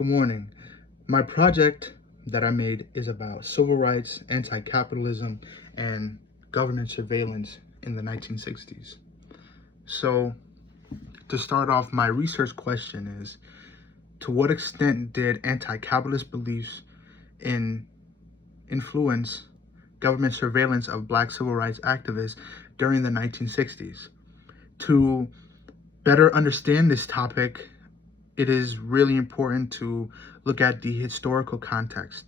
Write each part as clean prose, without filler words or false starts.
Good morning. My project that I made is about civil rights, anti-capitalism, and government surveillance in the 1960s. So, to start off, my research question is, to what extent did anti-capitalist beliefs in influence government surveillance of black civil rights activists during the 1960s? To better understand this topic, it is really important to look at the historical context.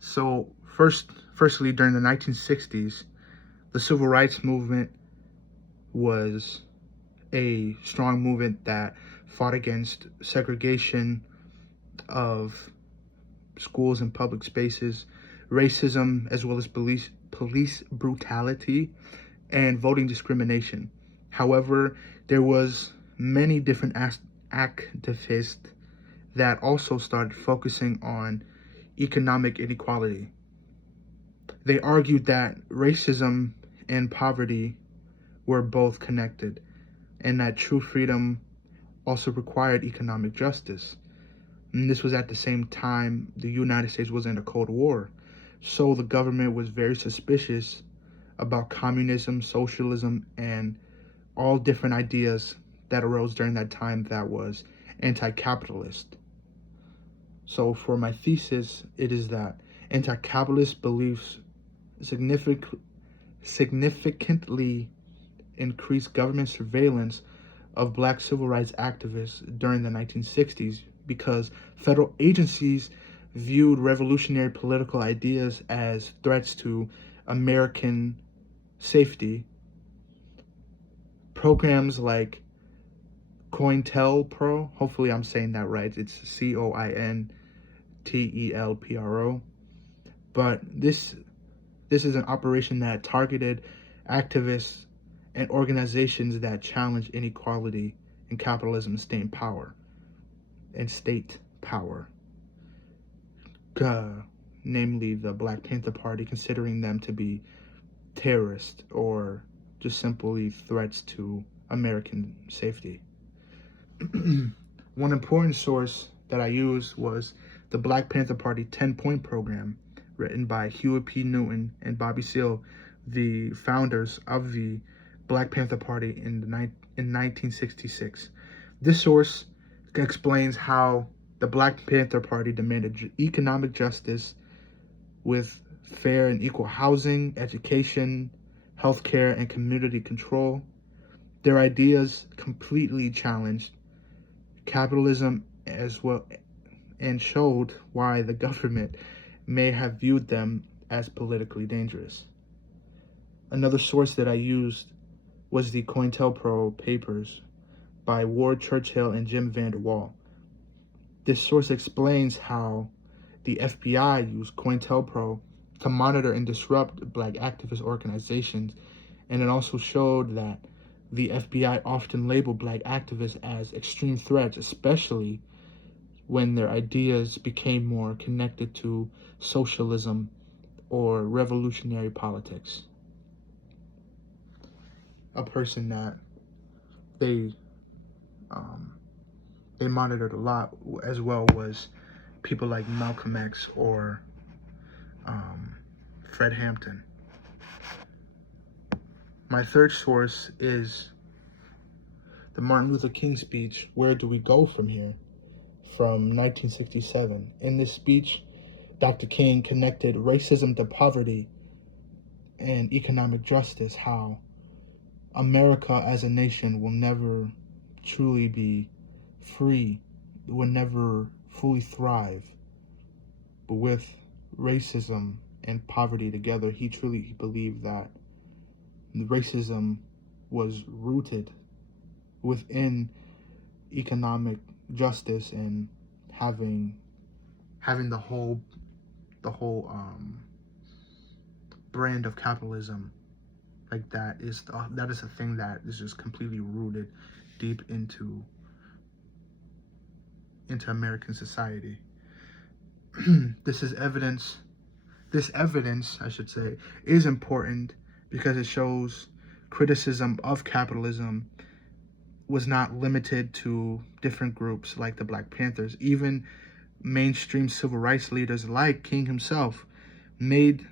So, firstly, during the 1960s, the civil rights movement was a strong movement that fought against segregation of schools and public spaces, racism, as well as police brutality, and voting discrimination. However, there was many different activists that also started focusing on economic inequality. They argued that racism and poverty were both connected, and that true freedom also required economic justice. And this was at the same time the United States was in a Cold War, so the government was very suspicious about communism, socialism, and all different ideas that arose during that time that was anti-capitalist. So for my thesis, it is that anti-capitalist beliefs significantly increased government surveillance of black civil rights activists during the 1960s because federal agencies viewed revolutionary political ideas as threats to American safety. Programs like COINTELPRO, hopefully I'm saying that right, it's COINTELPRO, but this is an operation that targeted activists and organizations that challenge inequality and capitalism and state power, namely the Black Panther Party, considering them to be terrorists or just simply threats to American safety. One important source that I used was the Black Panther Party 10-point program, written by Huey P. Newton and Bobby Seale, the founders of the Black Panther Party in 1966. This source explains how the Black Panther Party demanded economic justice with fair and equal housing, education, healthcare, and community control. Their ideas completely challenged capitalism as well and showed why the government may have viewed them as politically dangerous. Another source that I used was the COINTELPRO papers by Ward Churchill and Jim Vander Wall. This source explains how the FBI used COINTELPRO to monitor and disrupt black activist organizations, and it also showed that the FBI often labeled black activists as extreme threats, especially when their ideas became more connected to socialism or revolutionary politics. A person that they monitored a lot as well was people like Malcolm X or Fred Hampton. My third source is the Martin Luther King speech, "Where Do We Go From Here?" from 1967. In this speech, Dr. King connected racism to poverty and economic justice, how America as a nation will never truly be free, will never fully thrive. But with racism and poverty together, he truly believed that racism was rooted within economic justice and having the whole brand of capitalism like that is a thing that is just completely rooted deep into American society. This evidence, I should say, is important because it shows criticism of capitalism was not limited to different groups like the Black Panthers. Even mainstream civil rights leaders like King himself made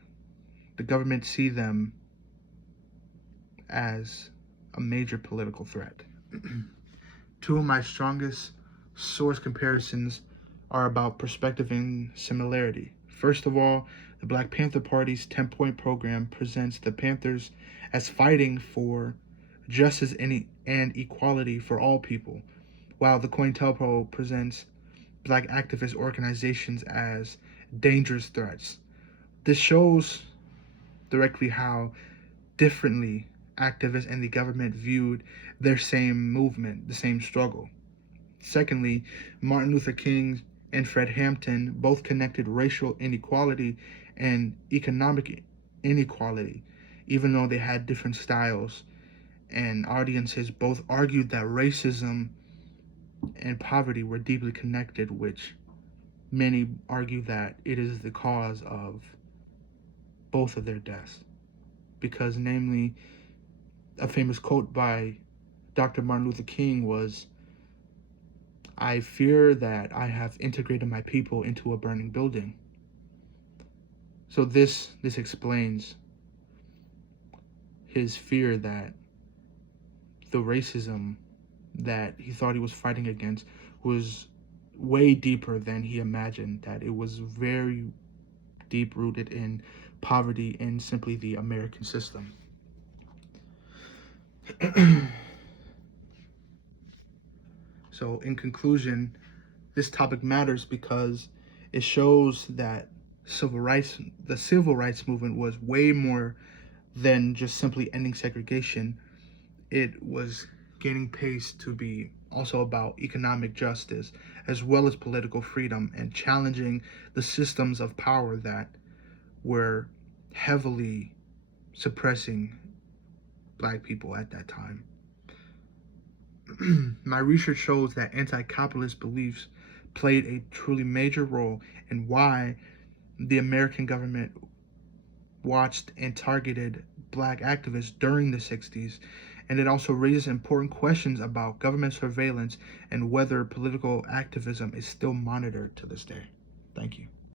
the government see them as a major political threat. Two of my strongest source comparisons are about perspective and similarity. First of all, the Black Panther Party's 10-point program presents the Panthers as fighting for justice and equality for all people, while the COINTELPRO presents Black activist organizations as dangerous threats. This shows directly how differently activists and the government viewed their same movement, the same struggle. Secondly, Martin Luther King and Fred Hampton both connected racial inequality and economic inequality, even though they had different styles. And audiences both argued that racism and poverty were deeply connected, which many argue that it is the cause of both of their deaths. Because, namely, a famous quote by Dr. Martin Luther King was, "I fear that I have integrated my people into a burning building." So this explains his fear that the racism that he thought he was fighting against was way deeper than he imagined, that it was very deep rooted in poverty and simply the American system. So in conclusion, this topic matters because it shows that the civil rights movement was way more than just simply ending segregation. It was gaining pace to be also about economic justice as well as political freedom and challenging the systems of power that were heavily suppressing Black people at that time. My research shows that anti-capitalist beliefs played a truly major role in why the American government watched and targeted Black activists during the 60s, and it also raises important questions about government surveillance and whether political activism is still monitored to this day. Thank you.